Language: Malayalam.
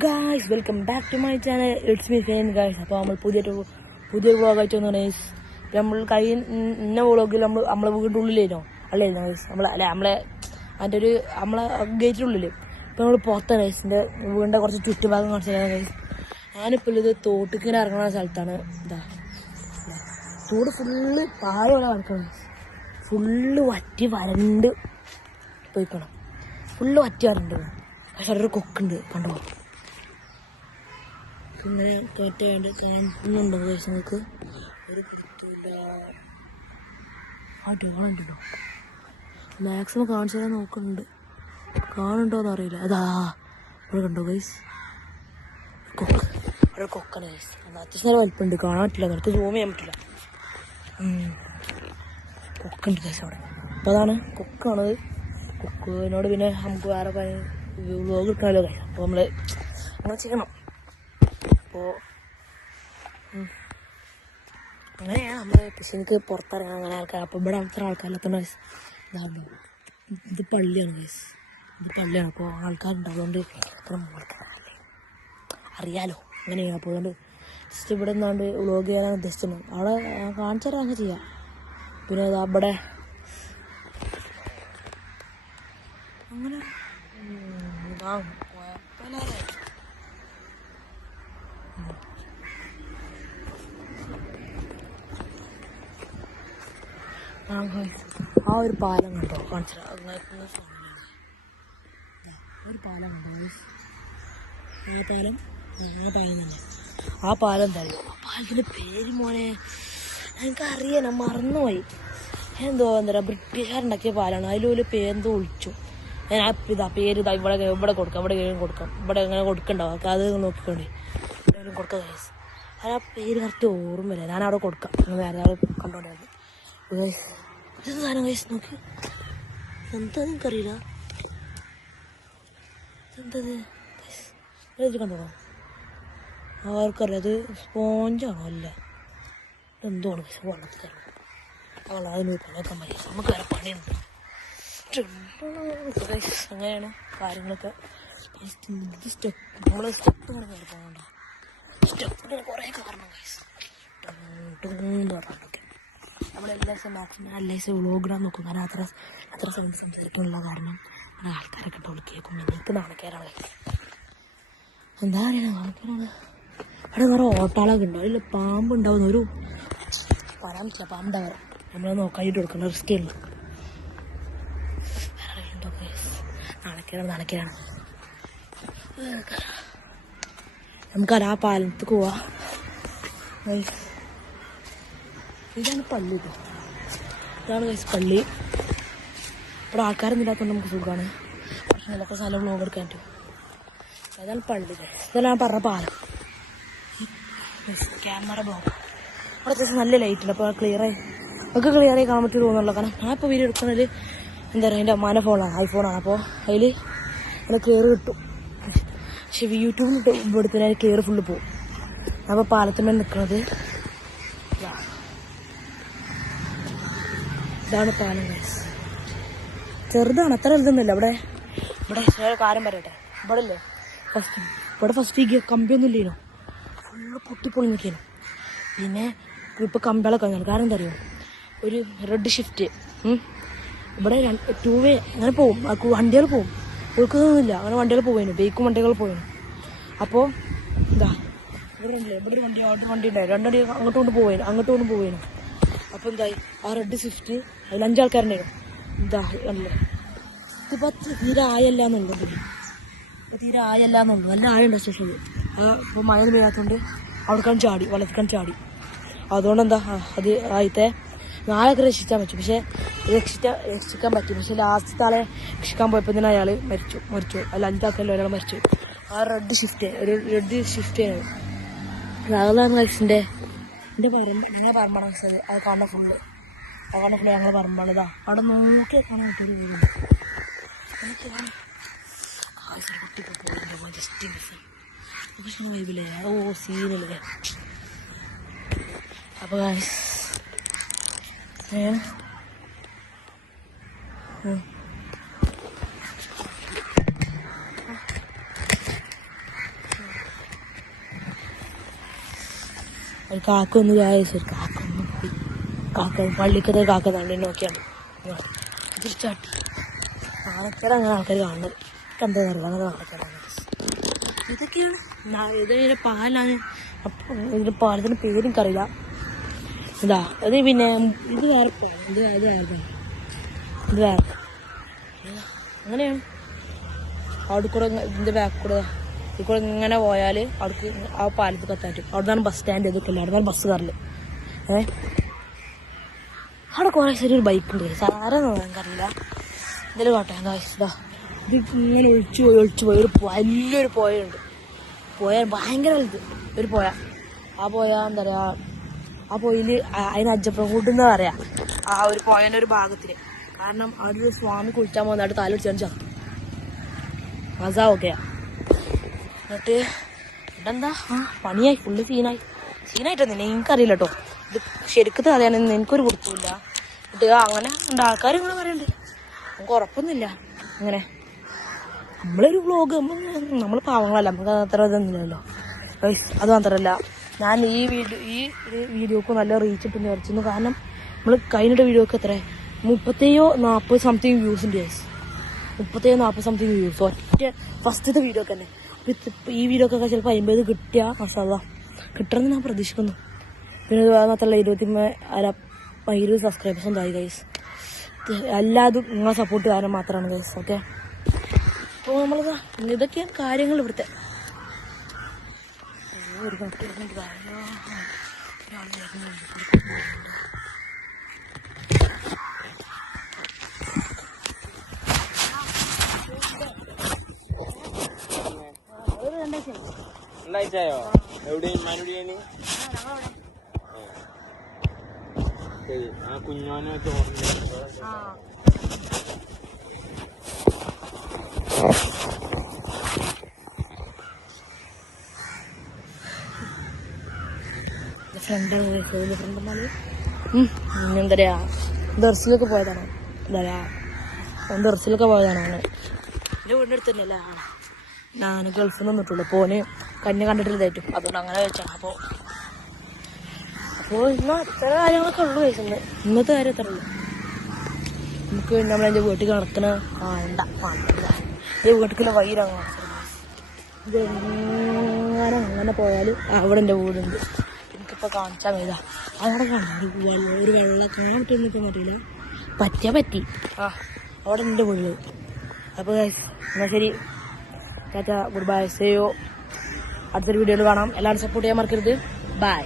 Guys, welcome back to my channel. It's me ഫെയിൻ ഗായ്സ്. അപ്പോൾ നമ്മൾ പുതിയ വ്ളോഗായിട്ട് വന്നു ഗൈസ്. നമ്മൾ ഇന്ന വ്ളോഗിൽ നമ്മളെ വീടിൻ്റെ ഉള്ളിലേനോ അല്ലായിരുന്നു ഗൈസ്. നമ്മളെ അതിൻ്റെ നമ്മളെ ഗേറ്റിൻ്റെ ഉള്ളിൽ ഇപ്പോൾ നമ്മൾ പുറത്താണ് ഗൈസിൻ്റെ വീടിൻ്റെ കുറച്ച് ചുറ്റുഭാഗം കാണിച്ചാൽ ഗൈസ്. ഞാനിപ്പോൾ ഇത് തോട്ടിക്കിങ്ങനെ ഇറങ്ങുന്ന സ്ഥലത്താണ്. ഇതാ തോട് ഫുള്ള് പാഴോടെ കിടക്കണം ഗൈസ്. ഫുള്ള് വറ്റി വരണ്ട് പോയിക്കണം. ഫുള്ള് വറ്റി വരണ്ട്. പക്ഷെ അവിടെ ഒരു കൊക്കുണ്ട് കണ്ടോ. ഇങ്ങനെ തോറ്റായിട്ട് കാണുന്നുണ്ടോ ഗൈസ് നിങ്ങൾക്ക്? ഒരു കുത്തില്ല കാണുന്നുണ്ടോ? മാക്സിമം കാണിച്ചു തരാൻ നോക്കുന്നുണ്ട്. കാണുന്നുണ്ടോ എന്ന് അറിയില്ല. അതാ ഇവിടെ കണ്ടോ ഗൈസ്, കൊക്ക്. അവിടെ കൊക്കാണ് ഗൈസ്. അത്യാവശ്യം നല്ല വലിപ്പമുണ്ട്. കാണാൻ പറ്റില്ല, നമുക്ക് സൂം ചെയ്യാൻ പറ്റില്ല. കൊക്കുണ്ട് ഗൈസ് അവിടെ. അപ്പോൾ അതാണ് കൊക്കാണത്. കൊക്കിനോട് പിന്നെ നമുക്ക് വേറെ വ്ളോഗ് എടുക്കണമല്ലോ ഗൈസ്. അപ്പോൾ നമ്മൾ അങ്ങനെ ചെയ്യണം. അപ്പോൾ അങ്ങനെയാണ് നമ്മൾ എനിക്ക് പുറത്തിറങ്ങാൻ അങ്ങനെ ആൾക്കാർ. അപ്പോൾ ഇവിടെ അത്ര ആൾക്കാരില്ലാത്ത ഗൈസ്. ഇതാണോ, ഇത് പള്ളിയാണ് ഗൈസ്. ഇത് പള്ളിയാണ്. അപ്പോൾ ആൾക്കാരുണ്ട്. അതുകൊണ്ട് അത്ര ആൾക്കാരല്ലേ അറിയാലോ അങ്ങനെയാണ്. അപ്പോൾ അതുകൊണ്ട് ജസ്റ്റ് ഇവിടെ നിന്നാണ്ട് വ്ളോഗ് ചെയ്യാനാണ് ഉദ്ദേശിച്ചത്. അവിടെ കാണിച്ചു തരാൻ അങ്ങനെ ചെയ്യാം. പിന്നെ അവിടെ അങ്ങനെ ആ ഒരു പാലം കണ്ടോ, കാണിച്ചു ഒരു പാലം കണ്ടോ. ഈ പാലം ആ പാലം തന്നെ. ആ പാലം എന്തായാലും ആ പാലത്തിൻ്റെ പേര് മോനെ എനിക്കറിയാൻ മറന്നുപോയി. എന്തോ എന്താ ബ്രിട്ടീഷുകാരുണ്ടാക്കിയ പാലാണ്. അതിലൊരു പേരെന്തോ ഒളിച്ചു. ഞാൻ ഇതാ പേര് ഇതാ ഇവിടെ കൊടുക്കാം, ഇവിടെ കൊടുക്കാം, ഇവിടെ എങ്ങനെ കൊടുക്കണ്ടാവും. അത് നോക്കിക്കൊണ്ടേ എവിടെയെങ്കിലും കൊടുക്കാം ഗൈസ്. ആ പേര് കറക്റ്റ് ഓർമ്മയില്ല. ഞാനവിടെ കൊടുക്കാം. വേറെ ആൾ കണ്ടോണ്ടായിരുന്നു ഗൈസ്. ഇത് സാധനം ഗൈസ് നോക്കി. എന്താ നിങ്ങൾക്കറിയില്ല എന്തത് ഗൈസ്? കണ്ടോ? ആർക്കറിയാം. അത് സ്പോഞ്ചാണോ? അല്ല, എന്തോണ് ഗൈസ്. വെള്ളത്തിൽ അതിന് പണിയൊക്കെ മതി. നമുക്ക് വേറെ പണിയുണ്ട് ഗൈസ്. അങ്ങനെയാണ് കാര്യങ്ങളൊക്കെ. നമ്മൾ സ്റ്റെപ്പ് ഇങ്ങനെ കയറി പോകണ്ട. സ്റ്റെപ്പിന് കുറേ കാരണം ഗൈസ്. പറഞ്ഞൊക്കെ നമ്മളെല്ലാ ദിവസവും മാക്സിമം എല്ലാ ദിവസവും വ്ളോഗിടാൻ നോക്കും. കാരണം അത്ര സംസാരിക്കാനുള്ള കാരണം ആൾക്കാരൊക്കെ വിളിക്കേക്കും. എനിക്ക് നാണക്കേരാണ് ഗൈസ്. എന്താ പറയുക, നാണക്കേരാണ്. അവിടെ കുറേ ഓട്ടാളൊക്കെ ഉണ്ടാവും. അതിൽ പാമ്പുണ്ടാവുന്ന ഒരു പറയാൻ പറ്റില്ല. പാമ്പുണ്ടാവാം. നമ്മളെ നോക്കാനായിട്ട് കൊടുക്കണം. റിസ്ക് ഉണ്ട്. നടക്കാണ്. നമുക്കത് ആ പാലത്ത് പോവാ. ഇതാണ് പള്ളി. ഇതാണ് ഗൈസ് പള്ളി. ഇവിടെ ആൾക്കാരൊന്നും ഇല്ലാത്തതുകൊണ്ട് നമുക്ക് സുഖമാണ്. പക്ഷെ നമുക്ക് സ്ഥലം വ്ളോഗ് എടുക്കാൻ പറ്റും. അതാണ് പള്ളി. ഇതെല്ലാം ഞാൻ പറഞ്ഞ പാലം. ക്യാമറ ബ്ലോഗ് അവിടെ അത്യാവശ്യം നല്ല ലൈറ്റ് ഉണ്ട്. അപ്പോൾ ക്ലിയറായി കാണാൻ പറ്റും തോന്നുന്നുള്ളൂ. കാരണം ഞാൻ ഇപ്പോൾ വീഡിയോ എടുക്കുന്നത് എന്താ പറയുക, എൻ്റെ അമ്മാൻ്റെ ഫോണാണ്, ഐഫോണാണ്. അപ്പോൾ അതിൽ നല്ല ക്ലിയർ കിട്ടും. പക്ഷെ യൂട്യൂബിൽ ഇവിടുത്തെ ക്ലിയർ ഫുള്ള് പോകും. അപ്പോൾ പാലത്തിന്മേൽ നിൽക്കുന്നത് ഇതാണ് പാലം ഗൈസ്. ചെറുതാണ്, അത്ര വലുതൊന്നുമില്ല. ഇവിടെ കാര്യം പറയട്ടെ. ഇവിടെ ഫസ്റ്റ് ഈ കമ്പിയൊന്നും ഇല്ലേനോ, ഫുള്ള് പൊട്ടിപ്പൊളി നിൽക്കേനു. പിന്നെ ഇപ്പോൾ കമ്പികളൊക്കെ വന്നു. കാരണം എന്താ അറിയോ, ഒരു റെഡ് ഷിഫ്റ്റ് ഇവിടെ 2 വേ അങ്ങനെ പോവും. വണ്ടികൾ പോവും. ഒഴുക്കുന്നൊന്നുമില്ല. അങ്ങനെ വണ്ടികൾ പോവേനു, ബൈക്കും വണ്ടികൾ പോവേനു. അപ്പോൾ എന്താ ഇവിടെ ഒരു വണ്ടി ഉണ്ടായിരുന്നു. 2 വണ്ടി അങ്ങോട്ടും പോവേനു. അപ്പോൾ എന്തായി, ആ റെഡ് സ്വിഫ്റ്റ് അതിൽ 5 ആൾക്കാരുണ്ടായിരുന്നു. എന്താ കണ്ടില്ലേ, ഇതിപ്പോൾ തീരെ ആയല്ലാന്നുള്ളൂ. നല്ല ആഴുണ്ട് സ്റ്റേഷനിൽ. ഇപ്പോൾ മഴ പെയ്യാത്തതുകൊണ്ട് അവിടേക്കാണ് ചാടി, വെള്ളത്തിക്കാണ് ചാടി. അതുകൊണ്ട് എന്താ അത് ആദ്യത്തെ 4 രക്ഷിക്കാൻ പറ്റും. പക്ഷേ രക്ഷിക്കാൻ പറ്റും. പക്ഷേ ലാസ്റ്റ് ആളെ രക്ഷിക്കാൻ പോയപ്പോൾ തന്നെ അയാൾ മരിച്ചു. അല്ല 5 ആൾക്കല്ലോ ഒരാൾ മരിച്ചു. ആ റെഡ് ഷിഫ്റ്റ് അതാണ് ഗൈസിൻ്റെ ഇങ്ങനെ പറമ്പാണ് ഗൈസ്. അത് കാണുന്ന ഫുള്ള് ഞങ്ങൾ പറമ്പാണിതാ. അവിടെ നോക്കിയാൽ കാണാൻ പറ്റൊരു വീടുണ്ട്. അതൊക്കെയാണ് കുട്ടിക്ക് ജസ്റ്റ് വൈബില്ലേ. ഓ സീനല്ലേ. അപ്പോൾ ഗൈസ് ഒരു കാക്ക ഒന്ന് ഗായ്സ്, ഒരു കാക്ക ഒന്ന് പോയി. കാക്ക പള്ളിക്കത്തെ കാക്ക തന്നെ നോക്കിയാണ് തിരിച്ചാട്ടി. ആൾക്കാർ അങ്ങനെ ആൾക്കാർ കാണുന്നത് കണ്ടതല്ല, അങ്ങനെ ആൾക്കാരാണ്. ഇതൊക്കെയാണ് ഇതിൻ്റെ പാലാണ്. അപ്പം ഇതിൻ്റെ പാലത്തിൻ്റെ പേരെനിക്കറിയില്ല. ഇതാ ഇത് പിന്നെ ഇത് വേറെ പോയാണ്, ഇത് വേറെ അങ്ങനെയാണ്. അവിടെ കൂടെ ഇതിൻ്റെ ബാക്ക് കൂടെ ഇതിൽ കൂടെ ഇങ്ങനെ പോയാൽ അവിടേക്ക് ആ പാലത്ത് കത്താറ്റും. അവിടെ നിന്നാണ് ബസ് സ്റ്റാൻഡ് ഇതൊക്കെ അവിടെ നിന്നാണ് ബസ് കയറല്. അവിടെ കുറേ ശരി ഒരു ബൈക്ക് ഉണ്ട്, സാറൊന്നും എനിക്കറിയില്ല. എന്തെങ്കിലും കോട്ടെ എന്താ ഇതാ ഇത് ഇങ്ങനെ ഒഴിച്ചു പോയി ഒരു വലിയൊരു പുഴയുണ്ട്. പുഴ ഭയങ്കര വലുത് ഒരു പുഴ. ആ പുഴ എന്താ പറയുക, ആ പുഴയിൽ അതിന് അജ്ജപ്രകൂട്ട് എന്ന് പറയാം ആ ഒരു പുഴേൻ്റെ ഒരു ഭാഗത്തിൽ. കാരണം അവിടെ ഒരു സ്വാമി കുളിച്ചാൽ പോകുന്നതായിട്ട് കാലൊടിച്ചാൽ ചത്തു. മസാ ഓക്കെയാ. എന്നിട്ട് ഇതെന്താ പണിയായി, ഫുള്ള് സീനായിട്ടൊന്നുമില്ല. എനിക്കറിയില്ല കേട്ടോ, ഇത് ശരിക്കത്തെ അറിയാനൊന്നും എനിക്കൊരു കൊടുത്തില്ല. എന്നിട്ട് അങ്ങനെ ഉണ്ട് ആൾക്കാർ ഇങ്ങനെ പറയുന്നുണ്ട്, നമുക്ക് ഉറപ്പൊന്നുമില്ല. അങ്ങനെ നമ്മളൊരു വ്ളോഗ്, നമ്മൾ പാവങ്ങളല്ല, നമുക്ക് അത്ര ഇതൊന്നുമില്ലല്ലോ. അത് മാത്രമല്ല ഞാൻ ഈ വീഡിയോക്ക് നല്ല റീച്ച് ഇട്ടെന്ന് വിചാരിച്ചിരുന്നു. കാരണം നമ്മൾ കഴിഞ്ഞിട്ട് വീഡിയോക്ക് എത്ര 30-40 സംതിങ് വ്യൂസ് ഉണ്ട് ഗൈസ്. 30-40 സംതിങ് വ്യൂസ് ഒറ്റ ഫസ്റ്റത്തെ വീഡിയോക്ക് തന്നെ. ഈ വീഡിയോക്കൊക്കെ ചിലപ്പോൾ 50 കിട്ടിയാൽ മാഷാല്ലാ കിട്ടണമെന്ന് ഞാൻ പ്രതീക്ഷിക്കുന്നു. പിന്നെ മാത്രമല്ല 20 സബ്സ്ക്രൈബേഴ്സ് ഉണ്ടായി ഗൈസ്. എല്ലാതും നിങ്ങളെ സപ്പോർട്ട് കാരണം മാത്രമാണ് ഗൈസ്. ഓക്കെ, അപ്പോൾ നമ്മളിതാ ഇതൊക്കെയാണ് കാര്യങ്ങൾ ഇവിടുത്തെ. ഒരു രണ്ടാഴ്ചയോ? എവിടെയും മനുടിയാണ് ആ കുഞ്ഞോനെ ചോറിന് ഫ്രണ്ടെന്നാൽ എന്താ പറയുക ദർസിലൊക്കെ പോയതാണ്. എന്താ പറയുക ദർസിലൊക്കെ പോയതാണ്. അങ്ങനെ എൻ്റെ വീടിൻ്റെ അടുത്ത് തന്നെയല്ലേ ആണ്. ഞാൻ ഗൾഫിൽ നിന്ന് വന്നിട്ടുള്ളൂ. പോന് കണ്ണ് കണ്ടിട്ടില്ലായിട്ടും അതുകൊണ്ട് അങ്ങനെ വെച്ചാണ്. അപ്പോൾ ഇന്ന് ഇത്ര കാര്യങ്ങളൊക്കെ ഉള്ളു കഴിച്ചത്. ഇന്നത്തെ കാര്യം എത്ര ഉള്ളു. നമുക്ക് നമ്മളെൻ്റെ വീട്ടിൽ നടക്കണ വേണ്ട ഈ വീട്ടിലെ വൈരങ്ങ അങ്ങനെ പോയാൽ അവിടെ എൻ്റെ വീടുണ്ട്. എനിക്കിപ്പോൾ കാണിച്ചാൽ മതി. അവിടെ കാണാം ഒരു വെള്ളം കാണാൻ പറ്റുമെന്നിപ്പോൾ പറ്റില്ല. പറ്റി അവിടെ എൻ്റെ വീട്ടിൽ. അപ്പോൾ എന്നാൽ ശരി, ടാറ്റ, ഗുഡ് ബൈ, സേയോ. അടുത്തൊരു വീഡിയോയിൽ കാണാം. എല്ലാവരും സപ്പോർട്ട് ചെയ്യാൻ മറക്കരുത്. ബൈ.